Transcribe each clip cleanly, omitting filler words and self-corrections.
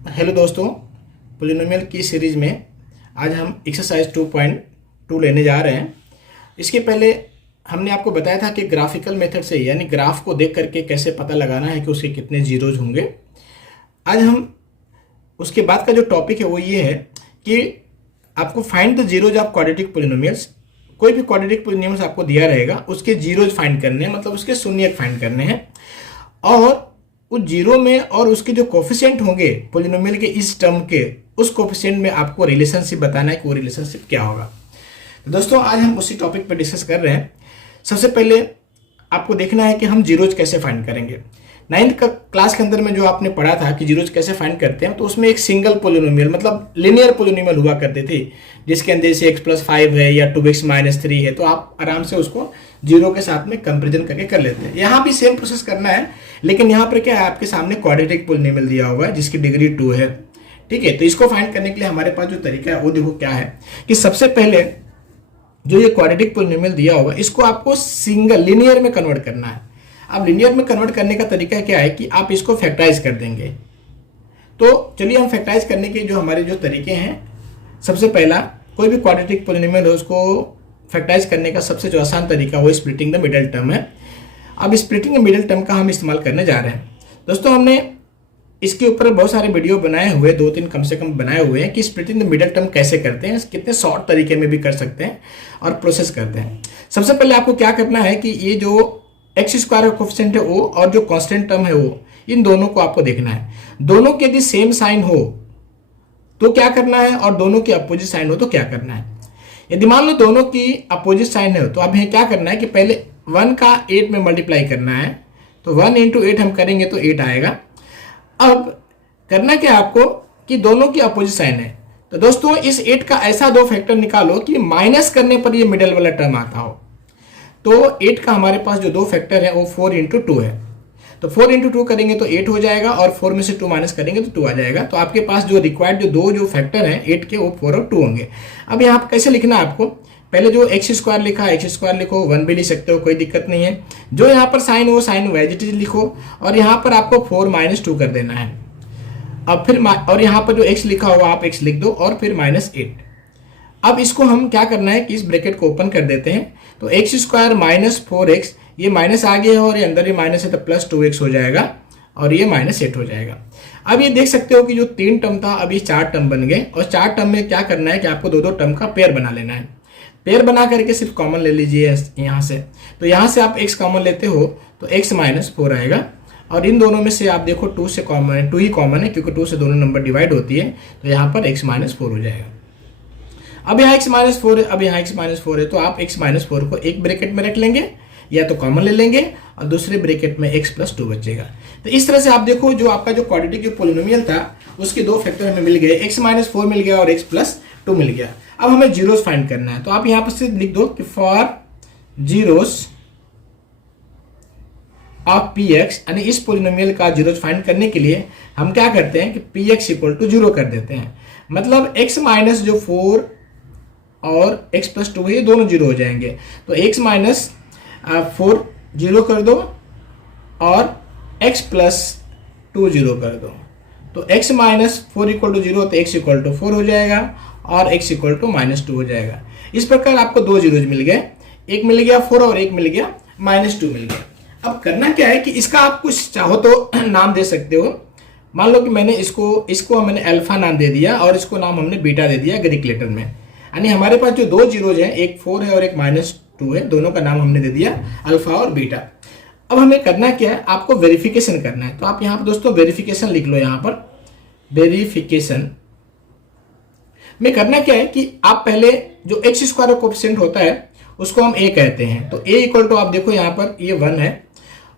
Hello दोस्तों, polynomial की series में आज हम एक्सरसाइज 2.2 लेने जा रहे हैं। इसके पहले हमने आपको बताया था कि ग्राफिकल मेथड से यानी ग्राफ को देख करके कैसे पता लगाना है कि उसके कितने जीरोज होंगे। आज हम उसके बाद का जो टॉपिक है वो ये है कि आपको find the zeros of quadratic polynomials. कोई भी क्वाड्रेटिक पोलिनोमियल्स आपको दिया रहेगा, उसके जीरोज फाइंड करने हैं, मतलब उसके शून्यक फाइंड करने हैं। और उस जीरो में और उसके जो कोफिशिएंट होंगे पोलिनोमियल के इस टर्म के, उस कोफिशिएंट में आपको रिलेशनशिप बताना है कि वो रिलेशनशिप क्या होगा। तो दोस्तों आज हम उसी टॉपिक पर डिस्कस कर रहे हैं। सबसे पहले आपको देखना है कि हम जीरोज कैसे फाइंड करेंगे। नाइन्थ का क्लास के अंदर में जो आपने पढ़ा था कि जीरोज कैसे फाइंड करते हैं, तो उसमें एक सिंगल पोलिनोमियल मतलब लिनियर पोलिनोमियल हुआ करते थे, जिसके अंदर से x+5 है या 2x-3 है, तो आप आराम से उसको जीरो के साथ में कंपेरिजन करके कर लेते हैं। यहाँ भी सेम प्रोसेस करना है, लेकिन यहाँ पर क्या है, आपके सामने क्वाड्रेटिक पोलिनोमियल दिया हुआ है जिसकी डिग्री 2 है। ठीक है, तो इसको फाइंड करने के लिए हमारे पास जो तरीका है वो देखो क्या है कि सबसे पहले जो ये क्वाड्रेटिक पोलिनोमियल दिया होगा इसको आपको सिंगल लिनियर में कन्वर्ट करना है। अब लिनियर में कन्वर्ट करने का तरीका क्या है कि आप इसको फैक्टराइज कर देंगे। तो चलिए हम फैक्टराइज करने के जो हमारे जो तरीके हैं, सबसे पहला कोई भी क्वाड्रेटिक पोलिनोमियल है उसको फैक्टराइज करने का सबसे जो आसान तरीका वो स्प्लिटिंग द मिडिल टर्म है। अब स्प्लिटिंग द मिडिल टर्म का हम इस्तेमाल करने जा रहे हैं। दोस्तों हमने इसके ऊपर बहुत सारे वीडियो बनाए हुए, 2-3 कम से कम बनाए हुए हैं कि स्प्लिटिंग द मिडिल टर्म कैसे करते हैं, कितने शॉर्ट तरीके में भी कर सकते हैं और प्रोसेस करते हैं। सबसे पहले आपको क्या करना है कि ये जो x² का कोफिशिएंट है वो और जो कांस्टेंट टर्म है वो, इन दोनों को आपको देखना है। दोनों के यदि सेम साइन हो तो क्या करना है और दोनों की अपोजिट साइन हो तो क्या करना है। यदि मान लो दोनों की अपोजिट साइन है तो अब यहाँ क्या करना है कि पहले 1 का 8 में मल्टीप्लाई करना है। तो 1 × 8 हम करेंगे तो 8 आएगा। अब करना क्या आपको कि दोनों की अपोजिट साइन है, तो दोस्तों इस 8 का ऐसा दो फैक्टर निकालो कि माइनस करने पर ये मिडल वाला टर्म आता हो। तो 8 का हमारे पास जो दो फैक्टर है वो 4 × 2 है। तो 4 × 2 करेंगे तो 8 हो जाएगा और 4 में से 2 माइनस करेंगे तो 2 आ जाएगा। तो आपके पास जो रिक्वायर्ड जो फैक्टर हैं 8 के वो 4 और 2 होंगे। अब यहाँ कैसे लिखना है आपको, पहले जो x² लिखा है x² लिखो, 1 भी लिख सकते हो, कोई दिक्कत नहीं है। जो यहाँ पर साइन वो साइन एज इट इज लिखो और यहाँ पर आपको 4 - 2 कर देना है। अब फिर और यहाँ पर जो x लिखा हुआ आप x लिख दो और फिर -8। अब इसको हम क्या करना है कि इस ब्रैकेट को ओपन कर देते हैं। तो x² - 4x, ये माइनस आ गया है और ये अंदर भी माइनस है तो +2x हो जाएगा और ये -8 हो जाएगा। अब ये देख सकते हो कि जो 3 टर्म था अभी 4 टर्म बन गए और 4 टर्म में क्या करना है कि आपको 2-2 टर्म का पेयर बना लेना है। पेयर बना करके सिर्फ कॉमन ले लीजिए यहाँ से। तो यहाँ से आप x कॉमन लेते हो तो x - 4 आएगा और इन दोनों में से आप देखो 2 से कॉमन है, 2 ही कॉमन है क्योंकि 2 से दोनों नंबर डिवाइड होती है। तो यहाँ पर x - 4 हो जाएगा। अब यहाँ x - 4 है, अब यहाँ x - 4 है, तो आप x - 4 को एक ब्रैकेट में रख लेंगे या तो कॉमन ले लेंगे और दूसरे ब्रैकेट में x + 2 बचेगा। तो इस तरह से आप देखो जो आपका जो क्वाड्रेटिक जो पोलिनोमियल था उसके दो फैक्टर हमें मिल गए, x - 4 मिल गया और x + 2 मिल गया। अब हमें जीरोस फाइंड करना है। तो आप यहाँ पर से लिख दो कि फॉर जीरोस ऑफ px, यानी इस पोलिनोमियल का जीरोस फाइंड करने के लिए हम क्या करते हैं कि px = 0 कर देते हैं। मतलब x - 4 और x + 2 ये दोनों 0 हो जाएंगे। तो x - 4 0 कर दो और x + 2 0 कर दो। तो x - 4 = 0 तो x = 4 हो जाएगा और x = -2 हो जाएगा। इस प्रकार आपको दो जीरोज मिल गए, एक मिल गया 4 और एक मिल गया -2 मिल गया। अब करना क्या है कि इसका आप कुछ चाहो तो नाम दे सकते हो। मान लो कि मैंने इसको मैंने अल्फा नाम दे दिया और इसको नाम हमने बीटा दे दिया ग्रीक लेटर में। यानी हमारे पास जो दो जीरोज हैं, एक 4 है और एक -2 है, दोनों का नाम हमने दे दिया अल्फा और बीटा। अब हमें करना क्या है, आपको वेरिफिकेशन करना है। तो आप यहाँ पर दोस्तों वेरिफिकेशन लिख लो। यहाँ पर वेरिफिकेशन में करना क्या है कि आप पहले जो x² का कोफिशिएंट होता है उसको हम a कहते हैं। तो a = आप देखो यहाँ पर ये 1 है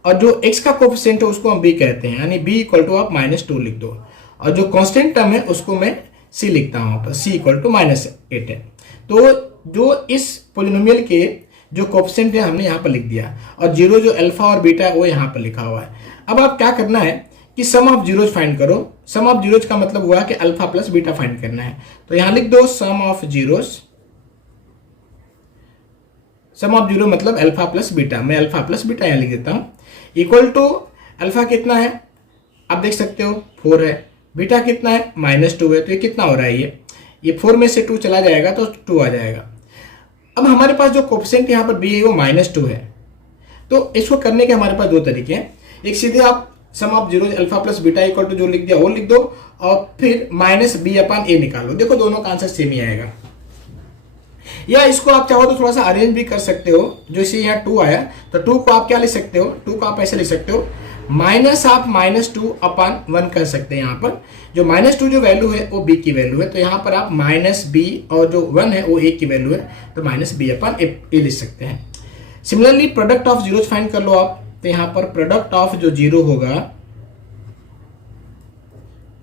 और जो x का कोफिशिएंट है उसको हम b कहते हैं, यानी b = आप -2 लिख दो और जो कांस्टेंट टर्म है उसको मैं c लिखता हूँ पर c = -8 है। तो जो इस पोलिनोमियल के जो कोफिशिएंट है हमने यहाँ पर लिख दिया और जीरो जो अल्फा और बीटा है वो यहाँ पर लिखा हुआ है। अब आप क्या करना है कि सम ऑफ जीरोज फाइंड करो। सम ऑफ जीरोज का मतलब हुआ कि अल्फा + बीटा फाइंड करना है। तो यहाँ लिख दो sum of zeros, sum of zero मतलब अल्फा + बीटा, मैं अल्फा + बीटा यहाँ लिख देता हूँ, इक्वल टू अल्फा कितना है आप देख सकते हो 4 है, बीटा कितना है -2 है, तो ये कितना हो रहा है, ये 4 में से 2 चला जाएगा तो 2 आ जाएगा। अब हमारे पास जो कोफिशिएंट यहाँ पर b है वो -2 है, तो इसको करने के हमारे पास दो तरीके हैं। एक सीधे आप sum of zeros alpha plus beta equal to जो लिख दिया वो लिख दो और फिर -b/a निकालो, देखो दोनों का आंसर सेम ही आएगा। या इसको आप चाहो तो थोड़ा सा अरेंज भी कर सकते हो, जो इसे यहाँ 2 आया तो 2 को आप क्या लिख सकते हो, 2 को आप ऐसे लिख सकते हो माइनस आप -2/1 कर सकते हैं। यहाँ पर जो -2 जो वैल्यू है वो b की वैल्यू है, तो यहाँ पर आप -b और जो 1 है वो a की वैल्यू है, तो -b/a लिख सकते हैं। Similarly product of zeros find कर लो आप, तो यहाँ पर प्रोडक्ट ऑफ जो जीरो होगा,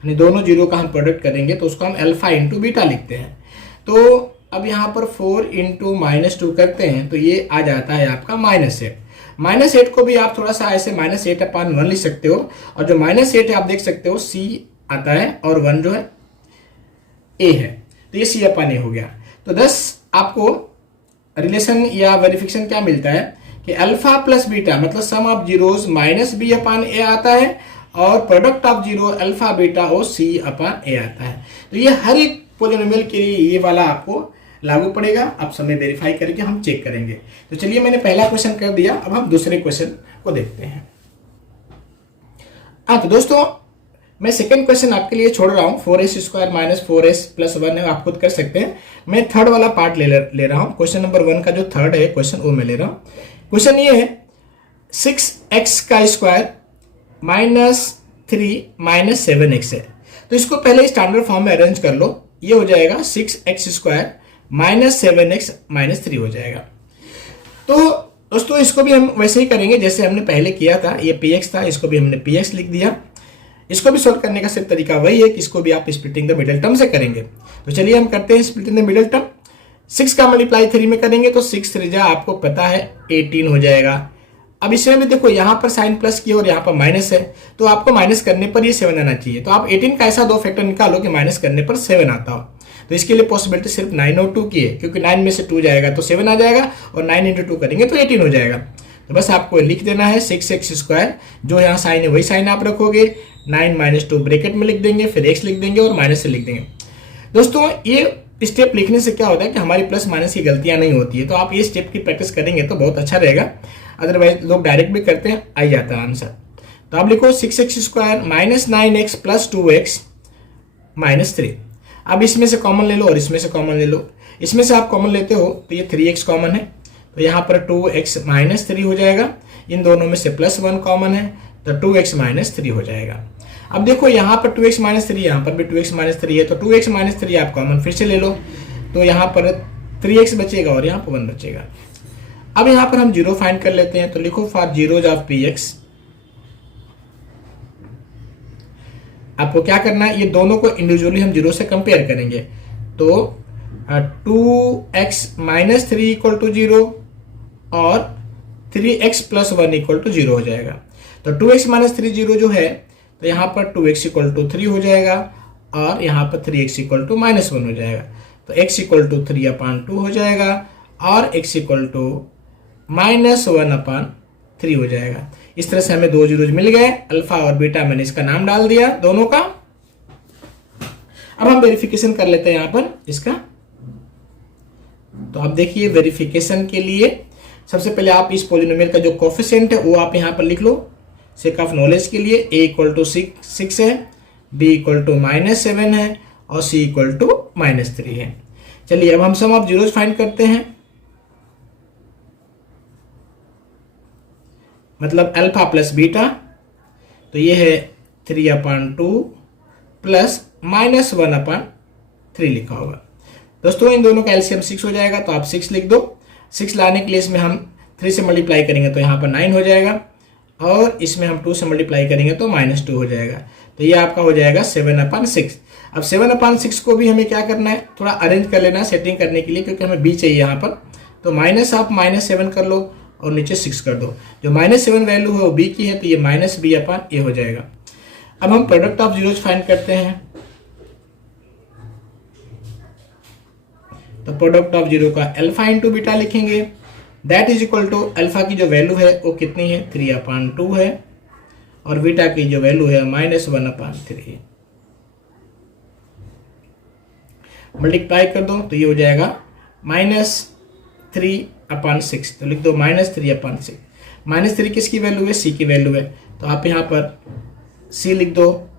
यानी दोनों जीरो का हम प्रोडक्ट करेंगे तो उसको हम अल्फा इंटू बीटा लिखते हैं। तो अब यहाँ पर 4 इंटू -2 करते हैं तो ये आ जाता है आपका -8। -8 को भी आप थोड़ा सा ऐसे -8/1 लिख सकते हो, और जो -8 है आप देख सकते हो c आता है और 1 जो है a है, तो ये c/a हो गया। तो 10 आपको रिलेशन या वेरिफिकेशन क्या मिलता है कि अल्फा प्लस बीटा मतलब सम ऑफ जीरोज -b/a आता है और product of zero alpha beta और c/a आता है। तो ये हर एक पॉलिनोमियल के लिए ये वाला आपको लागू पड़ेगा। अब समय वेरीफाई करके हम चेक करेंगे। तो चलिए मैंने पहला क्वेश्चन कर दिया, अब हम दूसरे क्वेश्चन को देखते हैं। तो दोस्तों मैं सेकंड क्वेश्चन आपके लिए छोड़ रहा हूं, 4s² - 4s + 1 है, आप खुद कर सकते हैं। मैं थर्ड वाला पार्ट ले रहा हूं, क्वेश्चन नंबर 1 का जो थर्ड है क्वेश्चन वो मैं ले रहा हूं। क्वेश्चन ये है 6x² - 3 - 7x है, तो इसको पहले स्टैंडर्ड फॉर्म में अरेंज कर लो। ये हो जाएगा 6x² - 7x - 3 हो जाएगा। तो दोस्तों इसको भी हम वैसे ही करेंगे जैसे हमने पहले किया था, ये px था, इसको भी हमने px लिख दिया। इसको भी सोल्व करने का सिर्फ तरीका वही है कि इसको भी आप स्प्लिटिंग द मिडिल टर्म से करेंगे। तो चलिए हम करते हैं स्प्लिटिंग द मिडिल टर्म। 6 का मल्टीप्लाई 3 में करेंगे तो 6 3 आपको पता है 18 हो जाएगा। अब इसमें भी देखो यहाँ पर साइन प्लस की और यहाँ पर माइनस है, तो आपको माइनस करने पर ये 7 आना चाहिए। तो आप 18 का ऐसा दो फैक्टर निकालो कि माइनस करने पर 7 आता हो। तो इसके लिए पॉसिबिलिटी सिर्फ 9 और 2 की है, क्योंकि 9 में से 2 जाएगा तो 7 आ जाएगा और 9 × 2 करेंगे तो 18 हो जाएगा। तो बस आपको लिख देना है 6x², जो यहाँ साइन है वही साइन आप रखोगे, 9 - 2 ब्रैकेट में लिख देंगे, फिर x लिख देंगे और माइनस से लिख देंगे। दोस्तों ये स्टेप लिखने से क्या होता है कि हमारी प्लस माइनस की गलतियां नहीं होती है, तो आप ये स्टेप की प्रैक्टिस करेंगे तो बहुत अच्छा रहेगा। अदरवाइज लोग डायरेक्ट भी करते हैं, आ जाता है आंसर। तो आप लिखो 6x² - 9x + 2x - 3। अब इसमें से कॉमन ले लो और इसमें से कॉमन ले लो। इसमें से आप कॉमन लेते हो तो ये 3x कॉमन है, तो यहाँ पर 2x - 3 हो जाएगा। इन दोनों में से +1 कॉमन है तो 2x - 3 हो जाएगा। अब देखो यहाँ पर 2x - 3, यहाँ पर भी 2x - 3 है, तो 2x - 3 आप कॉमन फिर से ले लो, तो यहाँ पर 3x बचेगा और यहाँ पर 1 बचेगा। अब यहाँ पर हम जीरो फाइंड कर लेते हैं, तो लिखो फॉर जीरोज ऑफ px। आपको क्या करना है, ये दोनों को इंडिविजुअली हम जीरो से कंपेयर करेंगे। तो 2x - 3 = 0 और 3x + 1 = 0 हो जाएगा। तो 2x - 3 0 जो है, तो यहाँ पर 2x = 3 हो जाएगा और यहाँ पर 3x = -1 हो जाएगा। तो x = 3/2 हो जाएगा और x = -1/3 हो जाएगा। इस तरह से हमें दो जीरोज मिल गए, अल्फा और बीटा। मैंने इसका नाम डाल दिया दोनों का। अब हम वेरिफिकेशन कर लेते हैं यहाँ पर इसका। तो आप देखिए वेरिफिकेशन के लिए सबसे पहले आप इस पॉलिनोमियल का जो कोफिशिएंट है वो आप यहाँ पर लिख लो। सेक ऑफ नॉलेज के लिए a = 6 है, b = -7 है और c = -3 है। चलिए अब हम सम ऑफ जीरोज फाइंड करते हैं, मतलब अल्फा प्लस बीटा। तो ये है 3/2 प्लस -1/3 लिखा होगा। दोस्तों इन दोनों का एलसीएम 6 हो जाएगा, तो आप 6 लिख दो। 6 लाने के लिए इसमें हम 3 से मल्टीप्लाई करेंगे तो यहाँ पर 9 हो जाएगा और इसमें हम 2 से मल्टीप्लाई करेंगे तो -2 हो जाएगा। तो ये आपका हो जाएगा 7/6। अब 7/6 को भी हमें क्या करना है, थोड़ा अरेंज कर लेना सेटिंग करने के लिए, क्योंकि हमें b चाहिए यहाँ पर। तो माइनस आप -7 कर लो और नीचे 6 कर दो। जो -7 वैल्यू है वो b की है, तो ये -b/a हो जाएगा। अब हम प्रोडक्ट ऑफ जीरोज फाइंड करते हैं। तो प्रोडक्ट ऑफ जीरो का अल्फा इंटू बीटा लिखेंगे, that is equal to alpha की जो वैल्यू है वो कितनी है 3/2 है और बीटा की जो वैल्यू है -1/3 है। मल्टीप्लाई कर दो तो ये हो जाएगा -3/6। तो लिख दो -3/6। -3 किसकी वैल्यू है? सी की वैल्यू है। तो आप यहाँ पर सी लिख दो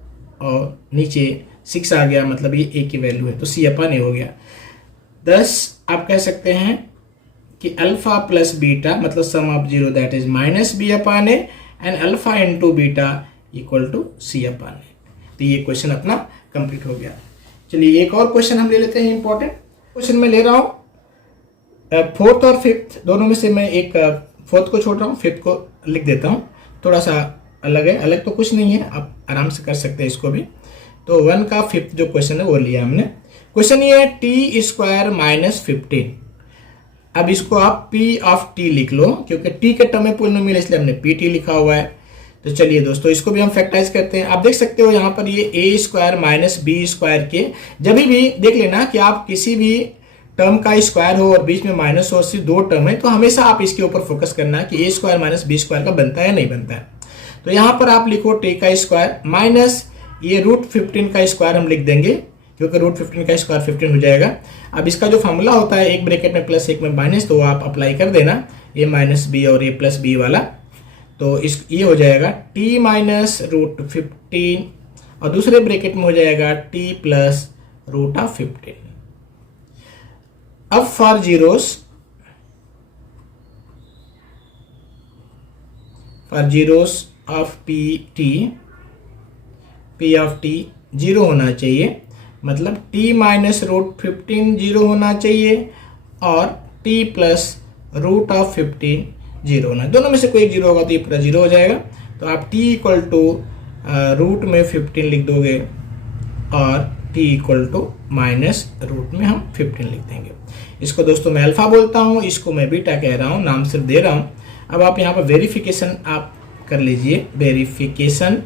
और नीचे 6 आ गया, मतलब ये ए की वैल्यू है, तो C/A हो गया। 10 आप कह सकते हैं कि अल्फा प्लस बीटा मतलब sum of zero that is -B/A and alpha into beta equal to C/A। तो ये क्वेश्चन अपना कंप्लीट हो गया। चलिए एक और क्वेश्चन हम ले लेते हैं, इंपॉर्टेंट क्वेश्चन मैं ले रहा हूँ। फोर्थ और फिफ्थ दोनों में से मैं एक फोर्थ को छोड़ रहा हूँ, फिफ्थ को लिख देता हूँ। थोड़ा सा अलग है, अलग तो कुछ नहीं है, आप आराम से कर सकते हैं इसको भी। तो 1 का फिफ्थ जो क्वेश्चन है वो लिया हमने। क्वेश्चन ये है t² - 15। अब इसको आप p ऑफ t लिख लो, क्योंकि t के टर्म में पॉलिनोमियल इसलिए हमने pt लिखा हुआ है। तो चलिए दोस्तों इसको भी हम फैक्टराइज करते हैं। आप देख सकते हो यहाँ पर ये a² - b² के, जब भी देख लेना कि आप किसी भी टर्म का स्क्वायर हो और बीच में माइनस हो, सिर्फ 2 टर्म है, तो हमेशा आप इसके ऊपर फोकस करना कि a² - b² का बनता है या नहीं बनता है। तो यहाँ पर आप लिखो t का स्क्वायर माइनस ये √15 का स्क्वायर हम लिख देंगे, क्योंकि √15 का स्क्वायर 15 हो जाएगा। अब इसका जो फॉर्मूला होता है एक ब्रैकेट में प्लस एक में माइनस, तो आप अप्लाई कर देना, a - b और a + b वाला। तो इस ये हो जाएगा t - √15 और दूसरे ब्रैकेट में हो जाएगा t + √15। अब for zeros of p of t 0 होना चाहिए, मतलब t - √15 0 होना चाहिए और t + √15 0 होना। दोनों में से कोई एक 0 होगा तो ये पूरा 0 हो जाएगा। तो आप t = रूट में 15 लिख दोगे और t = रूट में हम 15 लिख देंगे। इसको दोस्तों मैं अल्फा बोलता हूँ, इसको मैं बीटा कह रहा हूँ, नाम सिर्फ दे रहा हूँ। अब आप यहाँ पर वेरिफिकेशन आप कर लीजिए, वेरिफिकेशन।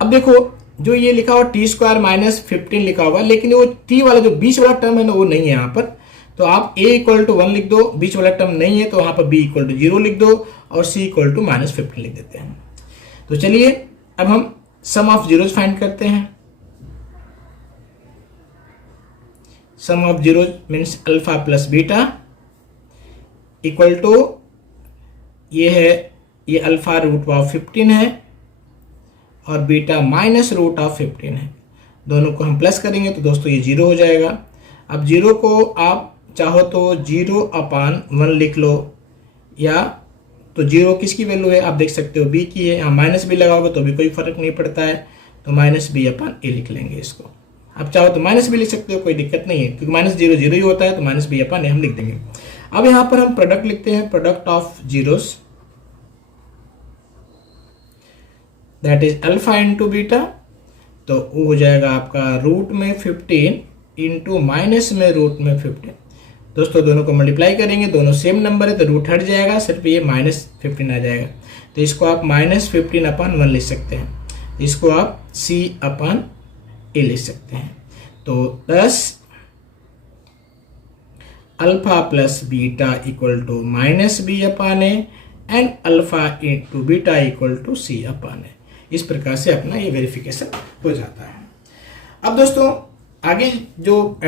अब देखो जो ये लिखा हुआ t² - 15 लिखा हुआ, लेकिन वो t वाला जो बीच वाला टर्म है ना वो नहीं है यहाँ पर। तो आप a = 1 लिख दो, बीच वाला टर्म नहीं है, तो यहाँ पर b = 0 लिख दो और c = -15 लिख देते हैं। तो चलिए अब हम सम ऑफ जीरोज फाइंड करते हैं। Sum of zeros means alpha plus beta equal to ये है, ये अल्फा √15 है और बीटा -√15 है। दोनों को हम प्लस करेंगे तो दोस्तों ये 0 हो जाएगा। अब 0 को आप चाहो तो 0/1 लिख लो, या तो 0 किसकी वैल्यू है आप देख सकते हो, b की है। यहाँ माइनस भी लगाओगे तो भी कोई फर्क नहीं पड़ता है, तो -b/a लिख लेंगे इसको। आप चाहो तो माइनस भी लिख सकते हो, कोई दिक्कत नहीं है, क्योंकि -0 0 ही होता है, तो -b/a हम लिख देंगे। अब यहाँ पर हम प्रोडक्ट लिखते हैं, product of zeros that is alpha into beta. तो वो हो जाएगा आपका रूट में 15 इंटू माइनस में रूट में 15। दोस्तों दोनों को मल्टीप्लाई करेंगे, दोनों सेम नंबर है तो रूट हट जाएगा, सिर्फ ये -15 आ जाएगा। तो इसको आप -15/1 लिख सकते हैं, इसको आप C/A लिख सकते हैं। तो 10 alpha plus beta equal to -B/A and alpha into beta equal to C/A। इस प्रकार से अपना ये वेरिफिकेशन हो जाता है। अब दोस्तों आगे जो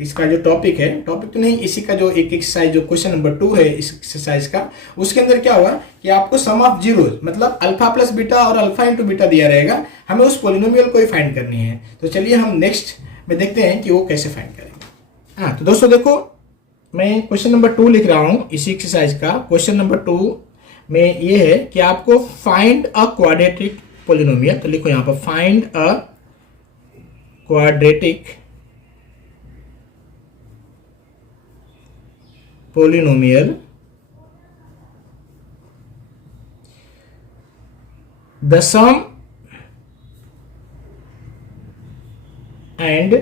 इसका जो टॉपिक है, टॉपिक तो नहीं, इसी का जो एक एक्सरसाइज जो क्वेश्चन नंबर 2 है इस एक्सरसाइज का, उसके अंदर क्या हुआ कि आपको सम ऑफ जीरोज मतलब अल्फा प्लस बीटा और अल्फा इंटू बीटा दिया रहेगा, हमें उस पॉलिनोमियल को ही फाइंड करनी है। तो चलिए हम नेक्स्ट में देखते हैं कि वो कैसे फाइंड करेंगे। हाँ तो दोस्तों देखो, मैं क्वेश्चन नंबर 2 लिख रहा हूँ इसी एक्सरसाइज का। क्वेश्चन नंबर 2 में ये है कि आपको फाइंड अ क्वाड्रेटिक पॉलिनोमियल। तो लिखो यहाँ पर find a quadratic polynomial the sum and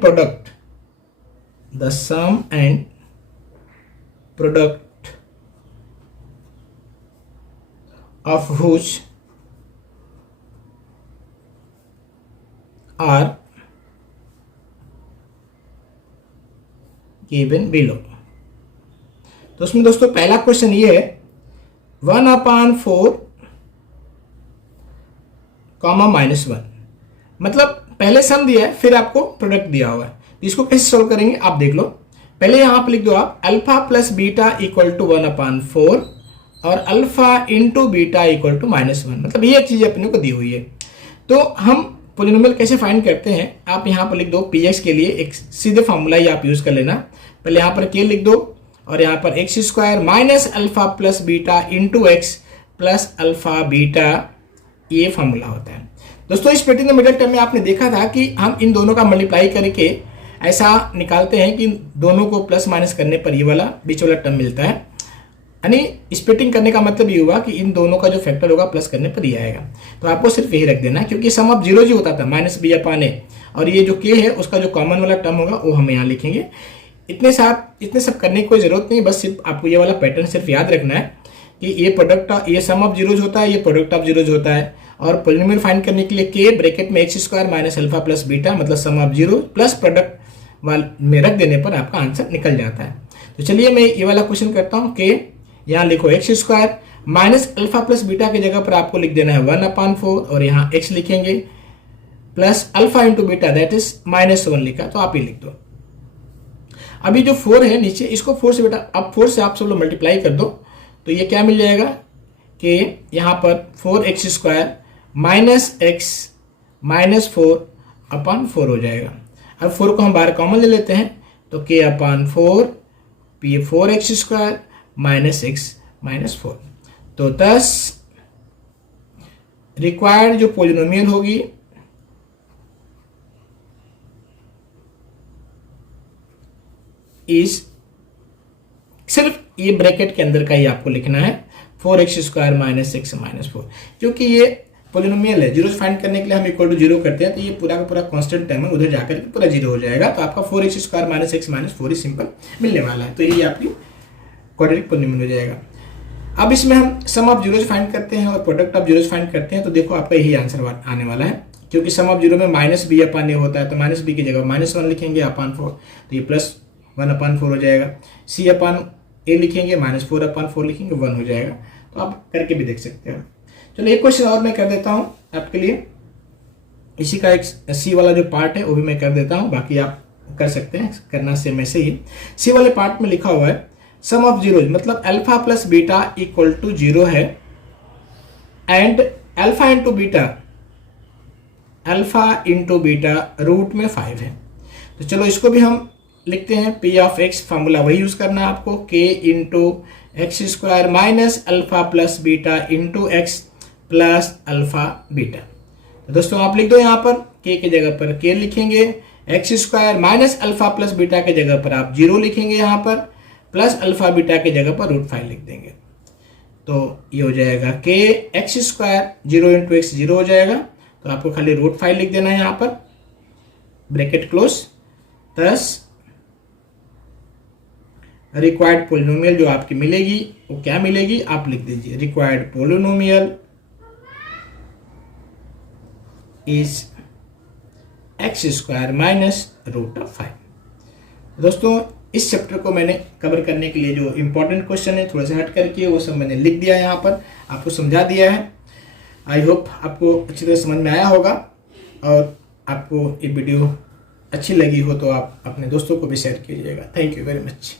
product, the sum and product of which are given below. तो उसमें दोस्तों पहला क्वेश्चन ये है 1/4 कॉमा -1, मतलब पहले सम दिया है फिर आपको प्रोडक्ट दिया हुआ है। तो इसको कैसे सोल्व करेंगे आप देख लो। पहले यहां पर लिख दो आप alpha plus beta equal to 1/4 और alpha into beta equal to -1, मतलब ये चीज अपने को दी हुई है। तो हम पोलिनोमियल कैसे फाइंड करते हैं, आप यहाँ पर लिख दो px के लिए एक सीधे फॉर्मूला ही आप यूज कर लेना। पहले यहाँ पर k लिख दो और यहाँ पर x square minus alpha plus beta into x plus alpha beta, ये फॉर्मूला होता है। दोस्तों इस पेटी मिडिल टर्म में आपने देखा था कि हम इन दोनों का मल्टीप्लाई करके ऐसा निकालते हैं कि दोनों को प्लस माइनस करने पर ये वाला बीच वाला टर्म मिलता है। यानी स्प्लिटिंग करने का मतलब ये हुआ कि इन दोनों का जो फैक्टर होगा प्लस करने पर ये आएगा। तो आपको सिर्फ यही रख देना, क्योंकि सम ऑफ जीरो जी होता था -b/a, और ये जो k है उसका जो कॉमन वाला टर्म होगा वो हम यहाँ लिखेंगे। इतने सब करने की कोई जरूरत नहीं, बस सिर्फ आपको ये वाला पैटर्न सिर्फ याद रखना है कि ये प्रोडक्ट, ये सम ऑफ जीरोज होता है, ये प्रोडक्ट ऑफ जीरोज होता है। और पोलिनोमियल फाइंड करने के लिए k ब्रैकेट में x square minus alpha plus beta, मतलब sum of zero plus product में रख देने पर आपका आंसर निकल जाता है। तो चलिए मैं ये वाला क्वेश्चन करता हूँ कि यहाँ लिखो x square minus alpha plus beta की जगह पर आपको लिख देना है 1/4 और यहाँ x लिखेंगे plus alpha into beta that is -1 लिखा, तो आप ही लिख दो। अभी जो 4 है नीचे, इसको 4 से बेटा अब 4 से आप सब लोग मल्टीप्लाई कर दो, तो ये क्या मिल जाएगा कि यहाँ पर 4x square minus x minus 4/4 हो जाएगा। अब 4 को हम बाहर कॉमन ले लेते हैं, तो k/4 4x square minus x minus 4। तो 10 रिक्वायर्ड जो पोलिनोमियल होगी इस, सिर्फ ये ब्रैकेट के अंदर का ही आपको लिखना है 4x square minus x minus 4, क्योंकि ये पोलिनोमियल है। जीरो फाइंड करने के लिए हम इक्वल टू जीरो करते हैं, तो ये पूरा का पूरा कांस्टेंट टर्म है, उधर जाकर के पूरा जीरो हो जाएगा। तो आपका 4x square minus x minus 4 ही सिंपल मिलने वाला है। तो ये आपकी क्वाड्रेटिक पोलिनोमियल हो जाएगा। अब इसमें हम सम ऑफ जीरोज फाइंड करते हैं और प्रोडक्ट ऑफ जीरोज फाइंड करते हैं, तो देखो आपका यही आंसर आने वाला है, क्योंकि सम ऑफ जीरो में -b/a होता है, तो -b की जगह -1 लिखेंगे /4, तो ये +1/4 हो जाएगा। c/a लिखेंगे -4/4 लिखेंगे 1 हो जाएगा। तो आप करके भी देख सकते हो। चलो एक क्वेश्चन और मैं कर देता हूँ आपके लिए, इसी का एक सी वाला जो पार्ट है वो भी मैं कर देता हूँ, बाकी आप कर सकते हैं, करना सेम ऐसे ही। सी वाले पार्ट में लिखा हुआ है सम ऑफ जीरोज, मतलब alpha plus beta equal to 0 है and alpha into beta root में 5 है। तो चलो इसको भी हम लिखते हैं, p ऑफ x फॉर्मूला वही यूज करना है आपको, k into x square minus alpha plus beta into x plus alpha beta. तो दोस्तों आप लिख दो यहाँ पर k की जगह पर k लिखेंगे, x square minus alpha plus beta की जगह पर आप 0 लिखेंगे यहाँ पर, प्लस अल्फा बीटा की जगह पर √5 लिख देंगे। तो ये हो जाएगा k x square 0 into x 0 हो जाएगा, तो आपको खाली √5 लिख देना है यहाँ पर, ब्रैकेट क्लोज। 10 रिक्वायर्ड पोलिनोमियल जो आपकी मिलेगी वो क्या मिलेगी आप लिख दीजिए, required polynomial is x square minus √5। दोस्तों इस चैप्टर को मैंने कवर करने के लिए जो इंपॉर्टेंट क्वेश्चन है थोड़ा सा हट करके वो सब मैंने लिख दिया है, यहाँ पर आपको समझा दिया है। आई होप आपको अच्छी तरह समझ में आया होगा, और आपको ये वीडियो अच्छी लगी हो तो आप अपने दोस्तों को भी शेयर कीजिएगा। Thank you very much.